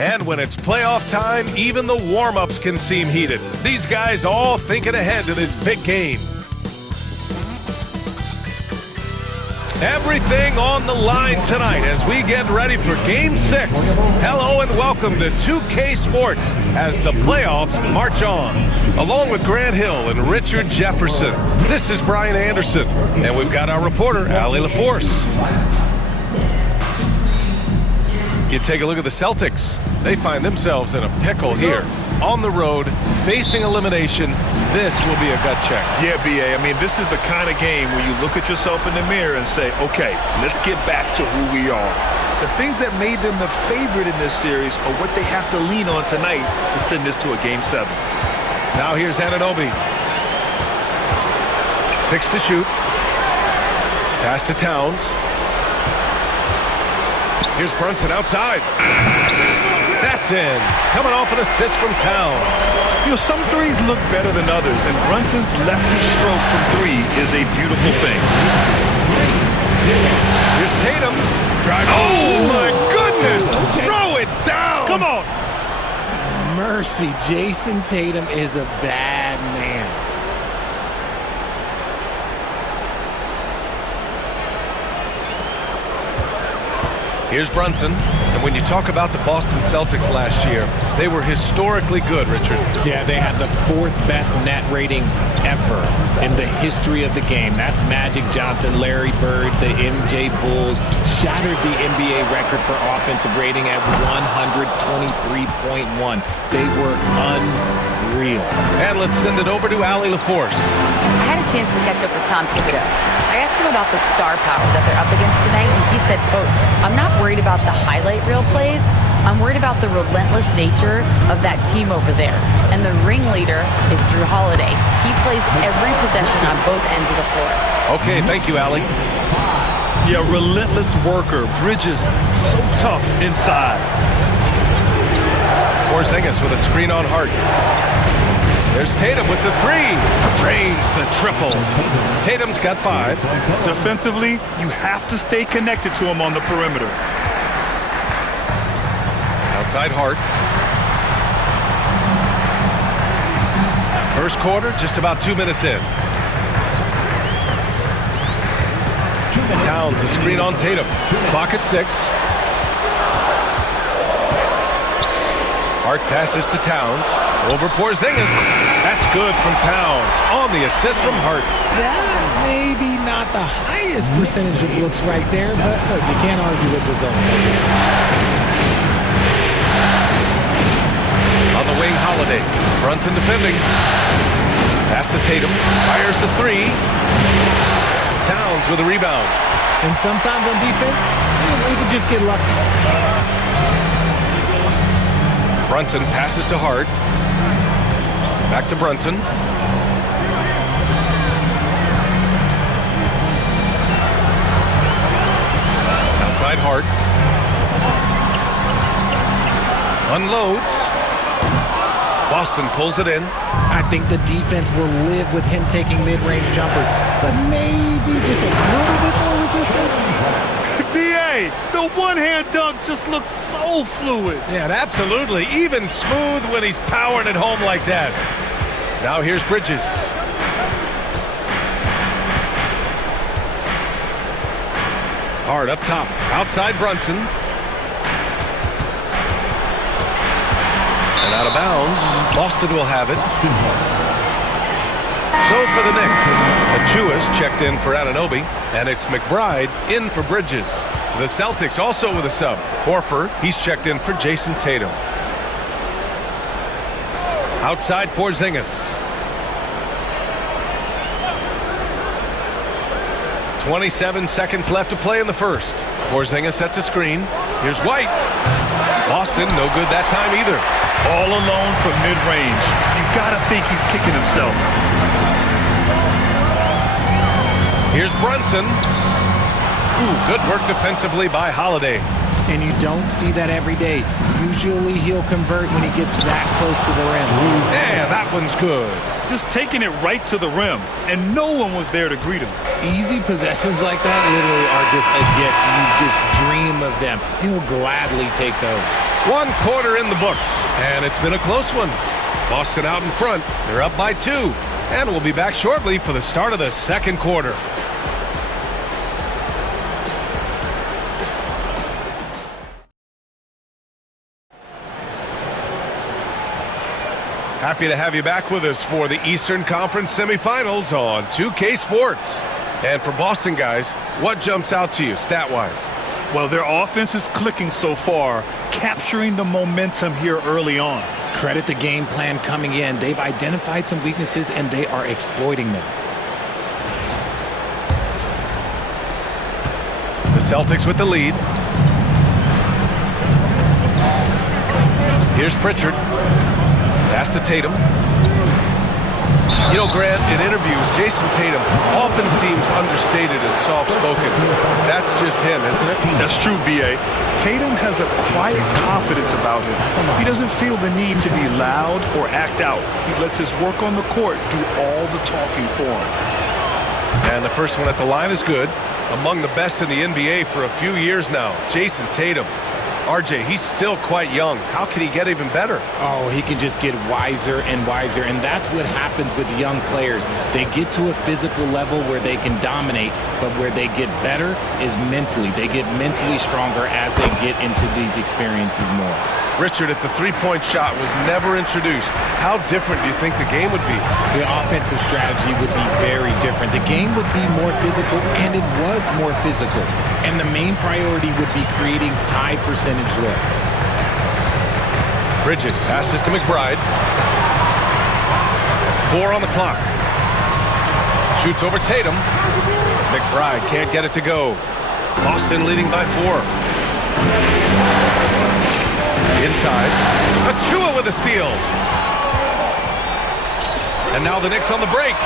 And when it's playoff time, even the warm-ups can seem heated. These guys all thinking ahead to this big game. Everything on the line tonight as we get ready for Game 6. Hello and welcome to 2K Sports as the playoffs march on. Along with Grant Hill and Richard Jefferson, this is Brian Anderson, and we've got our reporter, Allie LaForce. You take a look at the Celtics. They find themselves in a pickle here. On the road, facing elimination, this will be a gut check. Yeah, B.A., I mean, this is the kind of game where you look at yourself in the mirror and say, okay, let's get back to who we are. The things that made them the favorite in this series are what they have to lean on tonight to send this to a Game 7. Now here's Anunoby. 6 to shoot. Pass to Towns. Here's Brunson outside. That's in. Coming off an assist from Towns. You know, some threes look better than others, and Brunson's lefty stroke from 3 is a beautiful thing. Here's Tatum. Oh, my goodness. Okay. Throw it down. Come on. Mercy, Jason Tatum is a bad man. Here's Brunson. And when you talk about the Boston Celtics last year, they were historically good, Richard. Yeah, they had the 4th best net rating ever in the history of the game. That's Magic Johnson, Larry Bird, the MJ Bulls. Shattered the NBA record for offensive rating at 123.1. They were unreal. And let's send it over to Allie LaForce. I had a chance to catch up with Tom Thibodeau. I asked him about the star power that they're up against tonight, and he said, quote, "I'm not worried about the highlight reel plays. I'm worried about the relentless nature of that team over there. And the ringleader is Drew Holiday. He plays every possession on both ends of the floor." Okay, thank you, Allie. Yeah, relentless worker. Bridges, so tough inside. Porzingis with a screen on Hart. There's Tatum with the 3. Drains the triple. Tatum's got 5. Defensively, you have to stay connected to him on the perimeter. Outside Hart. First quarter, just about 2 minutes in. Towns, a screen on Tatum. Clock at 6. Hart passes to Towns. Over Porzingis. That's good from Towns. On the assist from Hart. That maybe not the highest percentage of looks right there, but look, you can't argue with results, I guess. On the wing, Holiday. Brunson defending. Pass to Tatum. Fires the 3. Towns with a rebound. And sometimes on defense, you can just get lucky. Brunson passes to Hart. Back to Brunson. Outside Hart. Unloads. Boston pulls it in. I think the defense will live with him taking mid-range jumpers, but maybe just a little bit more resistance. B.A., the one-hand dunk just looks so fluid. Yeah, and absolutely. Even smooth when he's powering it home like that. Now here's Bridges. Hard up top. Outside Brunson. And out of bounds. Boston will have it. So for the Knicks, Achua's checked in for Anunoby, and it's McBride in for Bridges. The Celtics also with a sub. Horford, he's checked in for Jason Tatum. Outside Porzingis. 27 seconds left to play in the first. Porzingis sets a screen. Here's White. Boston, no good that time either. All alone from mid-range. You gotta think he's kicking himself. Here's Brunson. Ooh, good work defensively by Holiday. And you don't see that every day. Usually he'll convert when he gets that close to the rim. Yeah, that one's good. just taking it right to the rim, and no one was there to greet him. Easy possessions like that literally are just a gift. You just dream of them. He'll gladly take those. 1 quarter in the books, and it's been a close one. Boston out in front. They're up by 2, and we'll be back shortly for the start of the second quarter. Happy to have you back with us for the Eastern Conference semifinals on 2K Sports. And for Boston guys, what jumps out to you stat-wise? Well, their offense is clicking so far, capturing the momentum here early on. Credit the game plan coming in. They've identified some weaknesses, and they are exploiting them. The Celtics with the lead. Here's Pritchard. Pass to Tatum. You know, Grant, in interviews, Jason Tatum often seems understated and soft-spoken. That's just him, isn't it? That's true, B.A. Tatum has a quiet confidence about him. He doesn't feel the need to be loud or act out. He lets his work on the court do all the talking for him. And the first one at the line is good. Among the best in the NBA for a few years now, Jason Tatum. RJ, he's still quite young. How can he get even better? Oh, he can just get wiser and wiser, and that's what happens with young players. They get to a physical level where they can dominate, but where they get better is mentally. They get mentally stronger as they get into these experiences more. Richard, if the three-point shot was never introduced, how different do you think the game would be? The offensive strategy would be very different. The game would be more physical, and it was more physical. And the main priority would be creating high percentage looks. Bridges passes to McBride. 4 on the clock. Shoots over Tatum. McBride can't get it to go. Boston leading by 4. Inside. Achua with a steal. And now the Knicks on the break.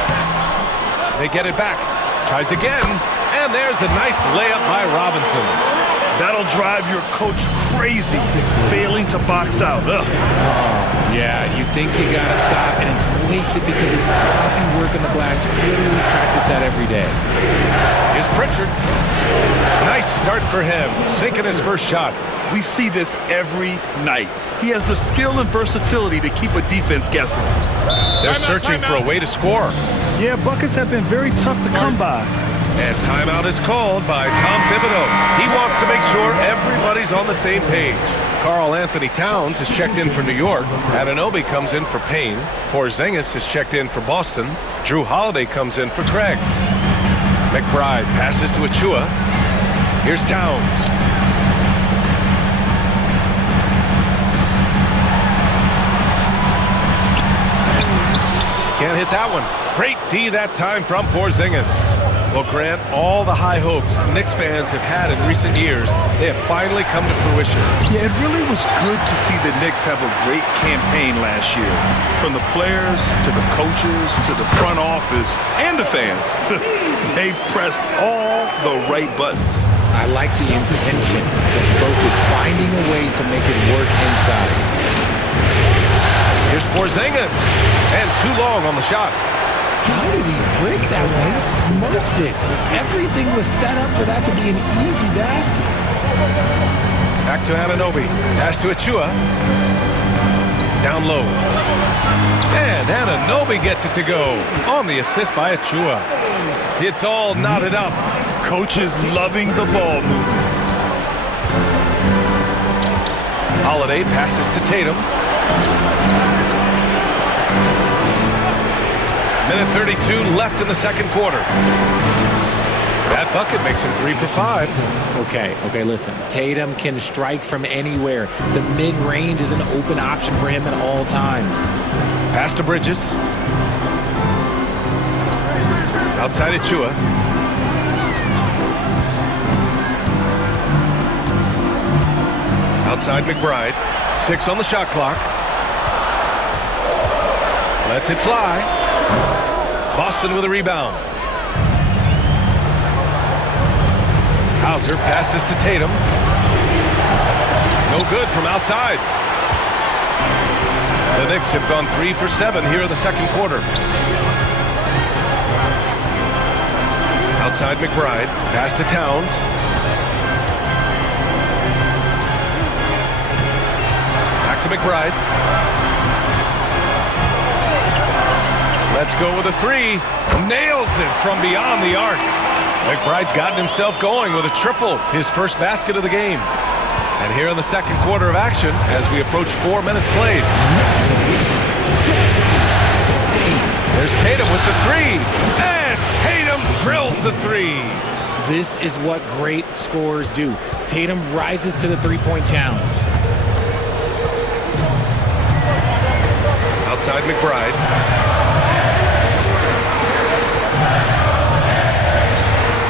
They get it back. Tries again. And there's a nice layup by Robinson. That'll drive your coach crazy, failing to box out. Ugh. Yeah, you think you gotta stop, and it's wasted because of sloppy work on the glass. You literally practice that every day. Here's Pritchard. Nice start for him, sinking his first shot. We see this every night. He has the skill and versatility to keep a defense guessing. They're searching for a way to score. Yeah, buckets have been very tough to come by. And timeout is called by Tom Thibodeau. He wants to make sure everybody's on the same page. Karl Anthony Towns has checked in for New York. Anunoby comes in for Payne. Porzingis has checked in for Boston. Drew Holiday comes in for Craig. McBride passes to Achua. Here's Towns. Can't hit that one. Great D that time from Porzingis. Well, Grant, all the high hopes Knicks fans have had in recent years, they have finally come to fruition. Yeah, it really was good to see the Knicks have a great campaign last year. From the players, to the coaches, to the front office, and the fans. They've pressed all the right buttons. I like the intention, the focus, finding a way to make it work inside. Here's Porzingis, and too long on the shot. How did he break that one? He smoked it. Everything was set up for that to be an easy basket. Back to Anunoby. Pass to Achua. Down low. And Anunoby gets it to go on the assist by Achua. It's all knotted up. Coach is loving the ball movement. Holiday passes to Tatum. Minute 32 left in the second quarter. That bucket makes him 3 for 5. Okay, listen. Tatum can strike from anywhere. The mid-range is an open option for him at all times. Pass to Bridges. Outside Achua. Outside McBride. 6 on the shot clock. Lets it fly. Boston with a rebound. Hauser passes to Tatum. No good from outside. The Knicks have gone 3 for 7 here in the second quarter. Outside McBride, pass to Towns. Back to McBride. Let's go with a three. Nails it from beyond the arc. McBride's gotten himself going with a triple, his first basket of the game. And here in the second quarter of action, as we approach 4 minutes played. There's Tatum with the three. And Tatum drills the three. This is what great scorers do. Tatum rises to the three-point challenge. Outside McBride.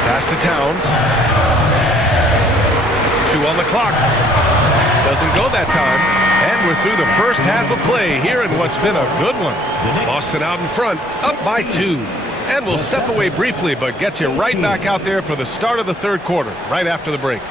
Pass to Towns. 2 on the clock. Doesn't go that time. And we're through the first half of play here in what's been a good one. Boston out in front, up by 2. And we'll step away briefly, but get you right back out there for the start of the third quarter, right after the break.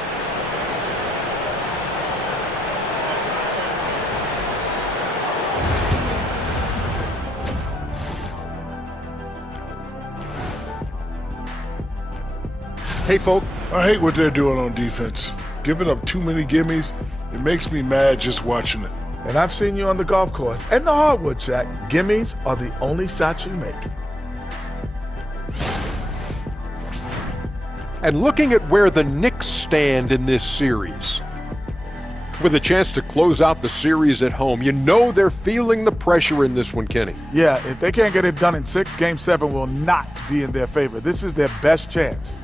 Hey, folks. I hate what they're doing on defense. Giving up too many gimmies, it makes me mad just watching it. And I've seen you on the golf course and the hardwood track. Gimmies are the only shots you make. And looking at where the Knicks stand in this series, with a chance to close out the series at home, you know they're feeling the pressure in this one, Kenny. Yeah, if they can't get it done in 6, Game 7 will not be in their favor. This is their best chance.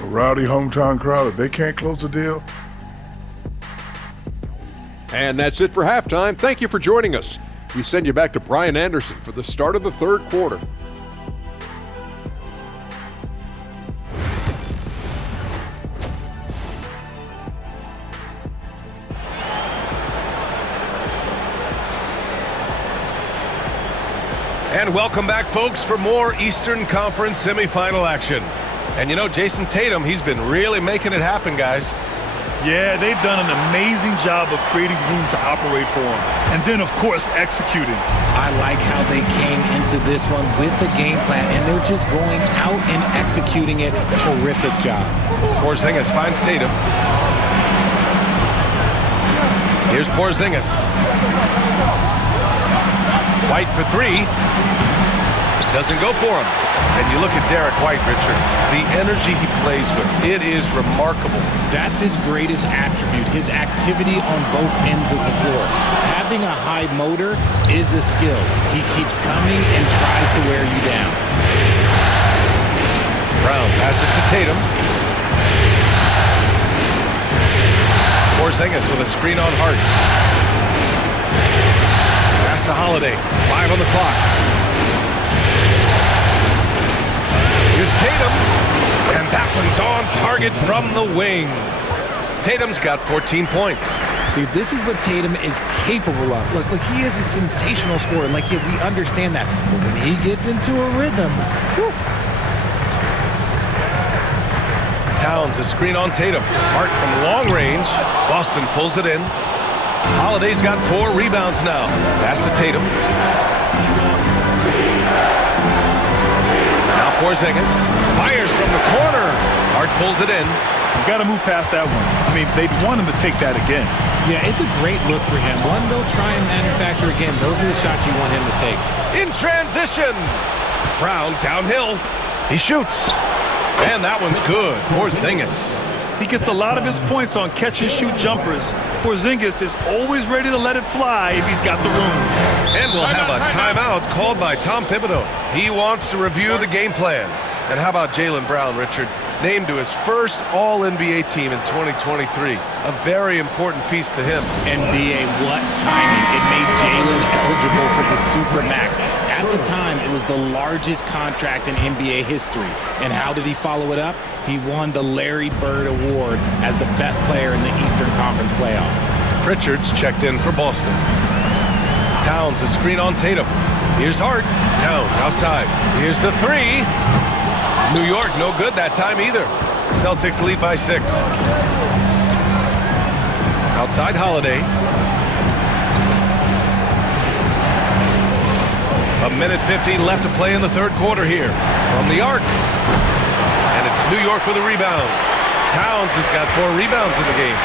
A rowdy hometown crowd, if they can't close a deal. And that's it for halftime. Thank you for joining us. We send you back to Brian Anderson for the start of the third quarter. And welcome back, folks, for more Eastern Conference semifinal action. And you know, Jason Tatum, he's been really making it happen, guys. Yeah, they've done an amazing job of creating room to operate for him. And then, of course, executing. I like how they came into this one with the game plan, and they're just going out and executing it. Terrific job. Porzingis finds Tatum. Here's Porzingis. White for three. Doesn't go for him. And you look at Derek White, Richard, the energy he plays with, it is remarkable. That's his greatest attribute, his activity on both ends of the floor. Having a high motor is a skill. He keeps coming and tries to wear you down. Brown passes to Tatum. Porzingis with a screen on Hart. Pass to Holiday. 5 on the clock. Here's Tatum, and that one's on target from the wing. Tatum's got 14 points. See, this is what Tatum is capable of. Look, he is a sensational scorer. Like, yeah, we understand that. But when he gets into a rhythm, whew. Towns, a screen on Tatum. Hart from long range. Boston pulls it in. Holiday's got 4 rebounds now. Pass to Tatum. Porzingis fires from the corner. Hart pulls it in. You got to move past that one. I mean, they'd want him to take that again. Yeah, it's a great look for him. One they'll try and manufacture again. Those are the shots you want him to take. In transition. Brown downhill. He shoots. And that one's good. Porzingis. He gets a lot of his points on catch-and-shoot jumpers. Porzingis is always ready to let it fly if he's got the room. And we'll have a timeout called by Tom Thibodeau. He wants to review the game plan. And how about Jaylen Brown, Richard? Named to his first All-NBA team in 2023. A very important piece to him. NBA, what timing. It made Jaylen eligible for the Supermax. At the time, it was the largest contract in NBA history. And how did he follow it up? He won the Larry Bird Award as the best player in the Eastern Conference playoffs. Pritchard's checked in for Boston. Towns, a screen on Tatum. Here's Hart. Towns outside. Here's the three. New York, no good that time either. Celtics lead by 6. Outside Holiday. minute 15 left to play in the third quarter here. From the arc. And it's New York with a rebound. Towns has got 4 rebounds in the game.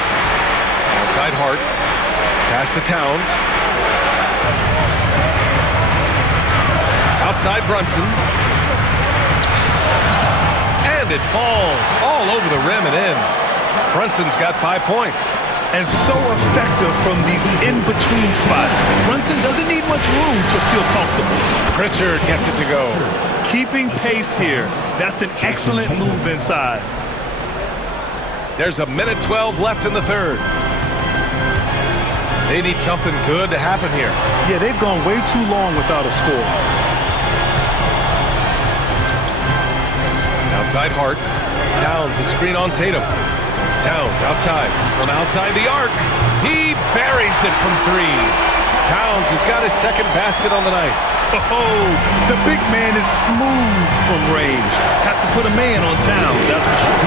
Outside Hart. Pass to Towns. Outside Brunson. And it falls all over the rim and in. Brunson's got 5 points. And so effective from these in-between spots. Brunson doesn't need much room to feel comfortable. Pritchard gets it to go. Keeping pace here. That's an excellent move inside. There's a minute 12 left in the third. They need something good to happen here. Yeah, they've gone way too long without a score. Outside Hart. Towns a screen on Tatum. Towns outside. From outside the arc. He buries it from 3. Towns has got his second basket on the night. Oh, the big man is smooth from range. Have to put a man on Towns, that's for sure.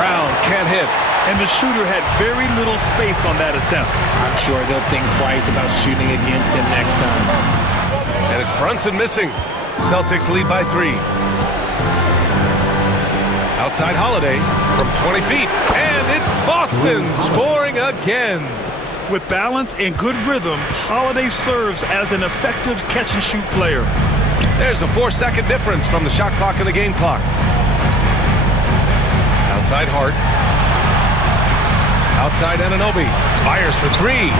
Brown can't hit. And the shooter had very little space on that attempt. I'm sure they'll think twice about shooting against him next time. And it's Brunson missing. Celtics lead by 3. Outside Holiday from 20 feet. And it's Boston scoring again. With balance and good rhythm, Holiday serves as an effective catch-and-shoot player. There's a 4-second difference from the shot clock and the game clock. Outside Hart. Outside Anunoby. Fires for 3.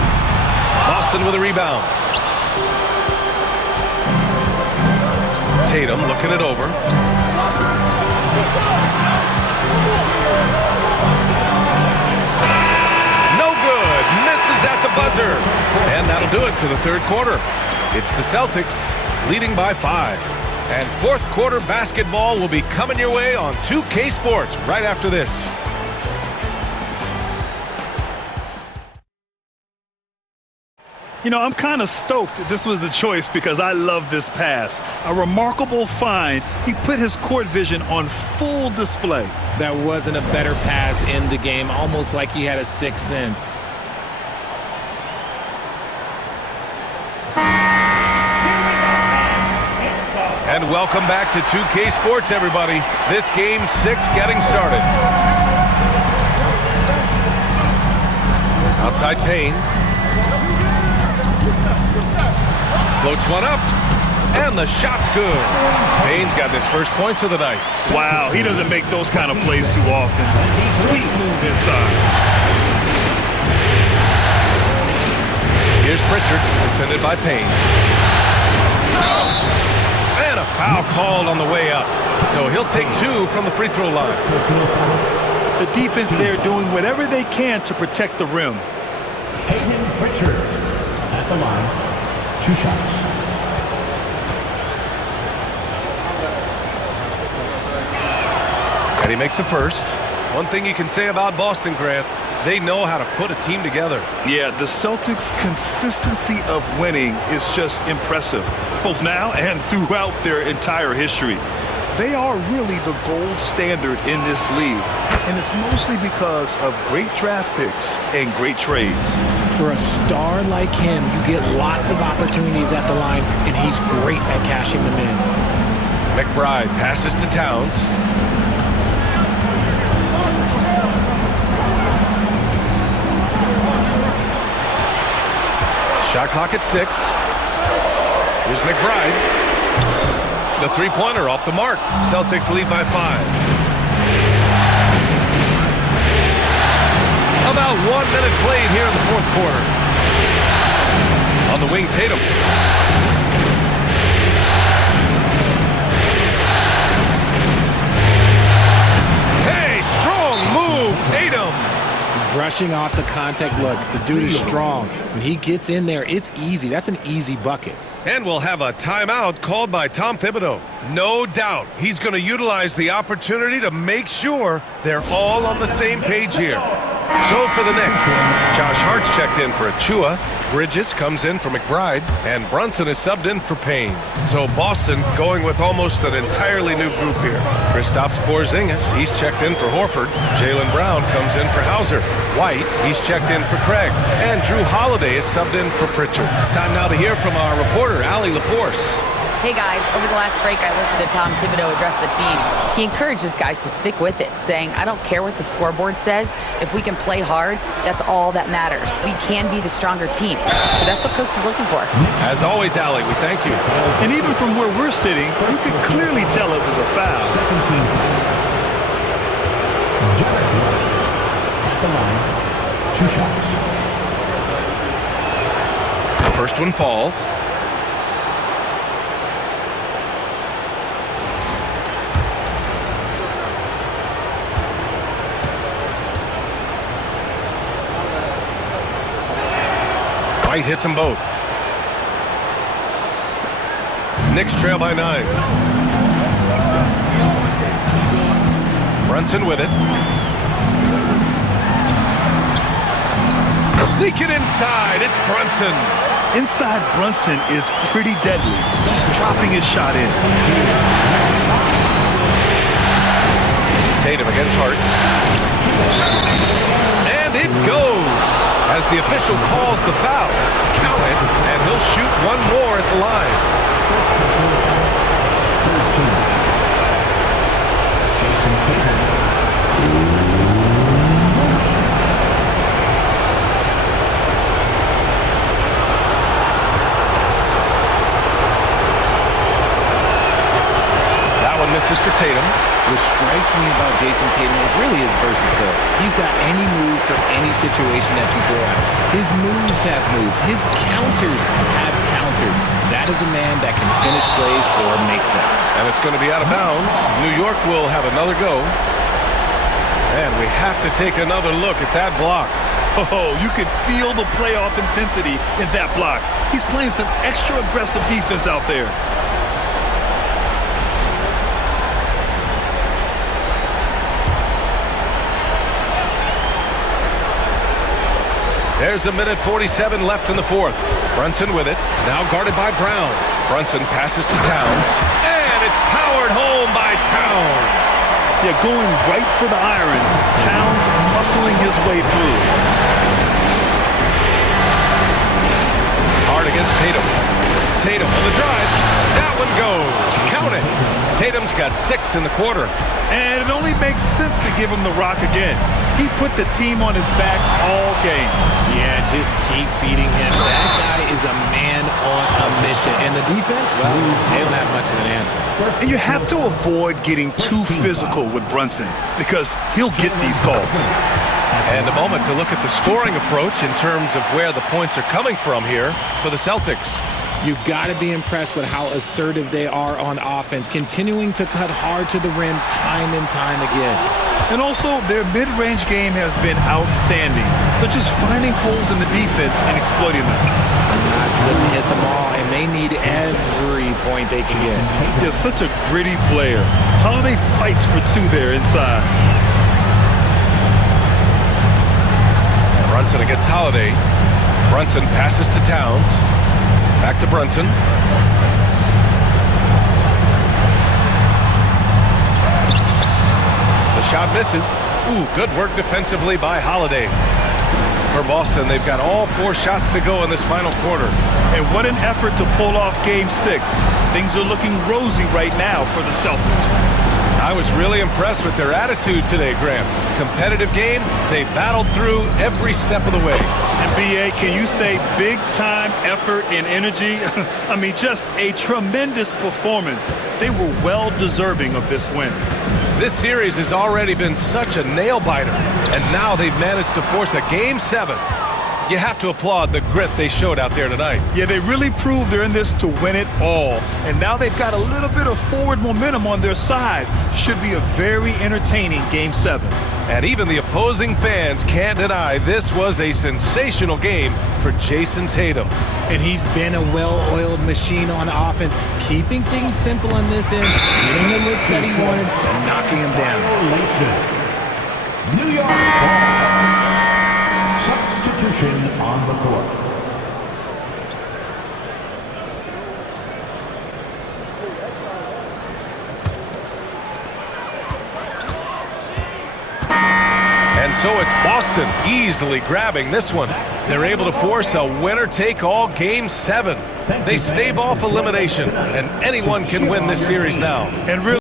Boston with a rebound. Tatum looking it over. No good. Misses at the buzzer. And that'll do it for the third quarter. It's the Celtics leading by 5. And fourth quarter basketball will be coming your way on 2K Sports right after this. You know, I'm kind of stoked that this was a choice because I love this pass. A remarkable find. He put his court vision on full display. That wasn't a better pass in the game, almost like he had a 6th sense. And welcome back to 2K Sports, everybody. This game 6 getting started. Outside Payne. Floats one up, and the shot's good. Payne's got his first points of the night. Wow, he doesn't make those kind of plays too often. Sweet move inside. Here's Pritchard, defended by Payne. And a foul called on the way up. So he'll take 2 from the free throw line. The defense there doing whatever they can to protect the rim. Payton Pritchard at the line. 2 shots. And he makes a first. One thing you can say about Boston, Grant, they know how to put a team together. Yeah, the Celtics' consistency of winning is just impressive, both now and throughout their entire history. They are really the gold standard in this league, and it's mostly because of great draft picks and great trades. For a star like him, you get lots of opportunities at the line, and he's great at cashing them in. McBride passes to Towns. Shot clock at 6. Here's McBride. The three-pointer off the mark. Celtics lead by 5. About 1 minute played here in the fourth quarter. On the wing, Tatum. Hey, strong move, Tatum. Brushing off the contact. Look, the dude is strong. When he gets in there, it's easy. That's an easy bucket. And we'll have a timeout called by Tom Thibodeau. No doubt he's going to utilize the opportunity to make sure they're all on the same page here. So for the Knicks, Josh Hart's checked in for Achua, Bridges comes in for McBride, and Brunson is subbed in for Payne. So Boston going with almost an entirely new group here. Kristaps Porzingis, he's checked in for Horford. Jaylen Brown comes in for Hauser. White, he's checked in for Craig. And Drew Holiday is subbed in for Pritchard. Time now to hear from our reporter, Allie LaForce. Hey guys, over the last break I listened to Tom Thibodeau address the team. He encourages guys to stick with it, saying, I don't care what the scoreboard says. If we can play hard, that's all that matters. We can be the stronger team. So that's what coach is looking for. As always, Allie, we thank you. And even from where we're sitting, you can clearly tell it was a foul. Second team foul. Derek White at the line. 2 shots. The first one falls. White hits them both. Knicks trail by 9. Brunson with it. Sneak it inside. It's Brunson. Inside Brunson is pretty deadly. Just dropping his shot in. Tatum against Hart. And it goes. As the official calls the foul, count it, and he'll shoot one more at the line. Jason Tatum. That one misses for Tatum. What strikes me about Jason Tatum is really his versatility. He's got any move for any situation that you throw at him. His moves have moves. His counters have counters. That is a man that can finish plays or make them. And it's going to be out of bounds. New York will have another go. And we have to take another look at that block. Oh, you could feel the playoff intensity in that block. He's playing some extra aggressive defense out there. There's a minute 47 left in the fourth. Brunson with it. Now guarded by Brown. Brunson passes to Towns. And it's powered home by Towns. Yeah, going right for the iron. Towns muscling his way through. Hard against Tatum. Tatum on the drive. That one goes. Count it. Tatum's got 6 in the quarter. And it only makes sense to give him the rock again. He put the team on his back all game. Yeah, just keep feeding him. That guy is a man on a mission. And the defense, well, they don't have much of an answer. And you have to avoid getting too physical with Brunson because he'll get these calls. And a moment to look at the scoring approach in terms of where the points are coming from here for the Celtics. You've got to be impressed with how assertive they are on offense, continuing to cut hard to the rim time and time again. And also, their mid-range game has been outstanding. They're just finding holes in the defense and exploiting them. I couldn't hit them all, and they need every point they can get. He's such a gritty player. Holiday fights for 2 there inside. Brunson against Holiday. Brunson passes to Towns. Back to Brunson. The shot misses. Ooh, good work defensively by Holiday. For Boston, they've got all 4 shots to go in this final quarter. And what an effort to pull off Game 6. Things are looking rosy right now for the Celtics. I was really impressed with their attitude today, Graham. Competitive game, they battled through every step of the way. And B.A., can you say big-time effort and energy? I mean, just a tremendous performance. They were well-deserving of this win. This series has already been such a nail-biter, and now they've managed to force a Game 7. You have to applaud the grit they showed out there tonight. Yeah, they really proved they're in this to win it all. And now they've got a little bit of forward momentum on their side. Should be a very entertaining Game 7. And even the opposing fans can't deny this was a sensational game for Jason Tatum. And he's been a well-oiled machine on offense, keeping things simple on this end, getting the looks that he wanted, and knocking him down. New York. court. And so it's Boston easily grabbing this one. They're able to force a winner-take-all Game 7. They stave off elimination, and anyone can win this series now. And really